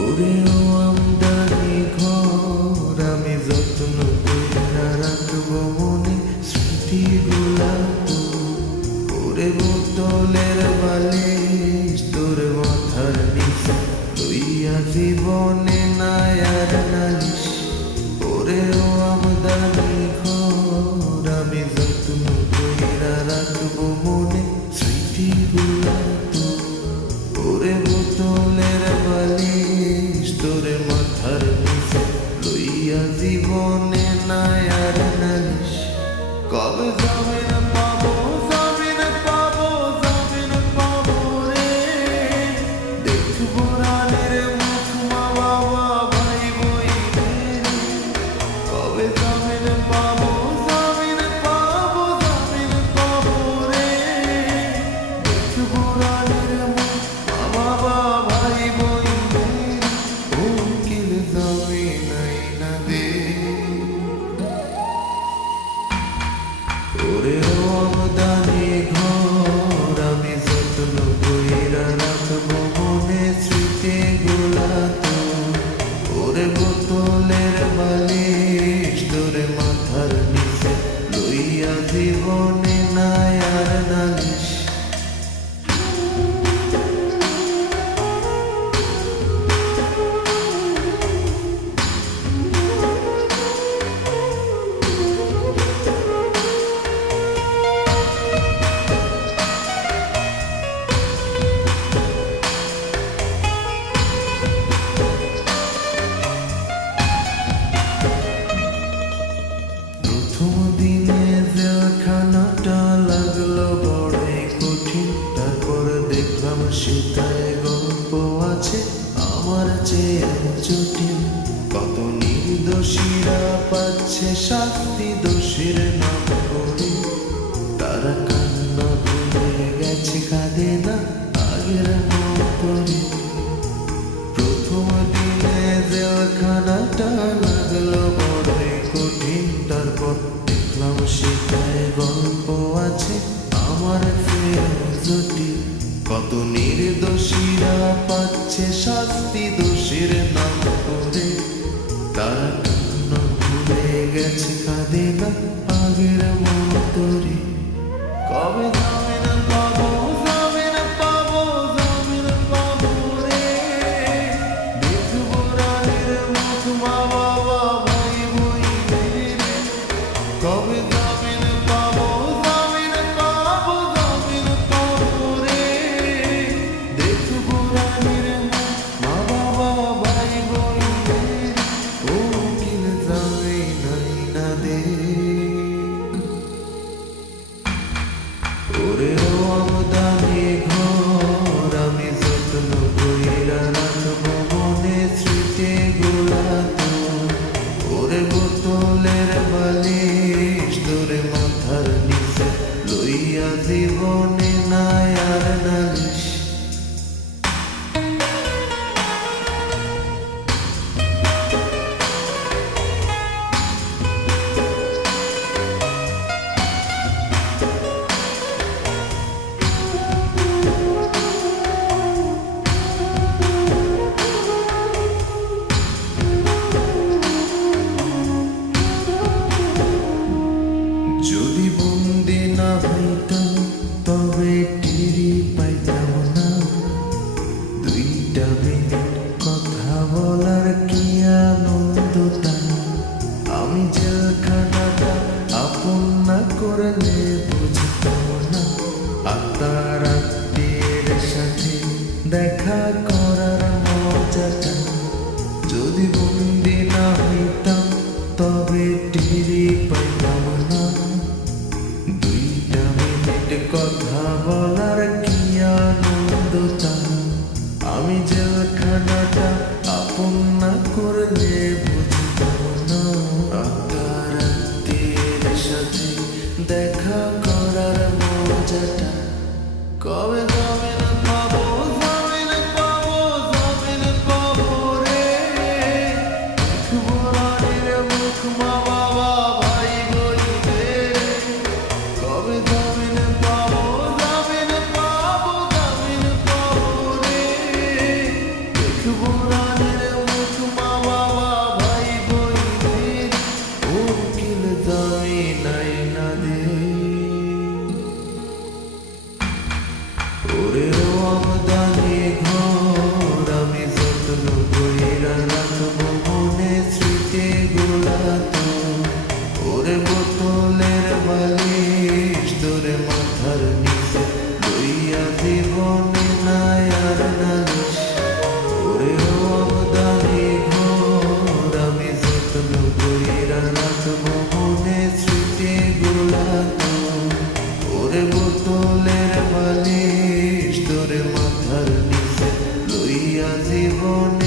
ওরেও আমদানি ঘর আমি যত্ন কইরা রাখবো মনে স্মৃতিগুলা ওরে বোতলের বালিশ তোর মাথার নিচে লইয়া জীবনে নাই আর নালিশ ওরেও আমদানি ঘর আমি যত্ন কইরা রাখবো মনে স্মৃতিগুলা ওরে বোতলের বালিশ তোরে মাথার নিচে লইয়া জীবনে নাই আর নালিশ কবে জামিন পাবো জামিন পাবো জামিন পাবো রে দেখবো রানের মুখ মা বাবা ভাই বইনের কবে জামিন পাবো জামিন পাবো জামিন পাবো রে দেখবো রানের মুখ বাবা ভাই বইনের উকিল জামিন আইনা দে ওরে আমদানি ঘর আমি যত্ন কইরা রাখবো মনে স্মৃতিগুলা ওরে বোতলের বালিশ তোরে মাথার নিচে লইয়া জীবনে নাই আর নালিশ প্রথম দিনে জেলখানাটা লাগলো বড়ই কঠিন তারপর দেখলাম সেটায় গল্প আছে আমার চেয়ে জটিল কত নির্দোষীরা পাচ্ছে শাস্তি দোষীর নাম করে তারা কান্না ভুলে গেছে কাঁদে না আগের মতরে প্রথম দিনে জেলখানাটা লাগলো বড়ই কঠিন তারপর দেখলাম সেটায় গল্প আছে আমার চেয়ে জটিল কত নির্দোষীরা পাচ্ছে শাস্তি দোষীর নাম করে তারা কান্না ভুলে গেছে কাঁদে না আগের মতরে কবে জামিন পাবো জামিন পাবো জামিন পাবো রে দেখবো রানের মুখ মা বাবা ভাই বইনের কবে জামিন পাবো জামিন পাবো জামিন পাবো রে দেখবো রানের মুখ মা বাবা ভাই বইনের উকিল জামিন আইনা দে ওরে আমদানি ঘর আমি যত্ন কইরা রাখবো মনে স্মৃতিগুলা ওরে বোতলের বালিশ তোরে মাথার নিচে লইয়া জীবনে নাই আর নালিশ যদি বন্দি না হইতাম তবে টেরি পাইতাম না দুইটা মিনিট কথা বলার কি আনন্দ তা আমি জেলখানাটা আপন না করলে বুঝতাম না আত্মার আত্মীয়ের সাথে দেখা করার মজাটা যদি বন্দি না হইতাম তবে টেরি পাইতাম না দুইটা মিনিট কথা বলার কি আনন্দ কবে জামিন পাবো, জামিন পাবো, জামিন পাবো রে। দেখবো রানীর মুখ, মা বাবা ভাই বোনদের। কবে জামিন পাবো, জামিন পাবো, জামিন পাবো রে। দেখবো রানীর মুখ, মা বাবা ভাই বোনদের। উকিল জামিন আইনা দে। ওরে ও আমদানি ঘর, আমি যত্ন কইরা রাখবো মনে স্মৃতি গুলা তো। ওরে বোতলের বালিশ তোরে মাথার নিচে লইয়া জীবনে নাই আর নালিশ। ওরে ও আমদানি ঘর, আমি যত্ন কইরা রাখবো মনে স্মৃতি গুলা তো। ওরে বোতলের বালিশ তোরে মাথার নিচে লইয়া জীবন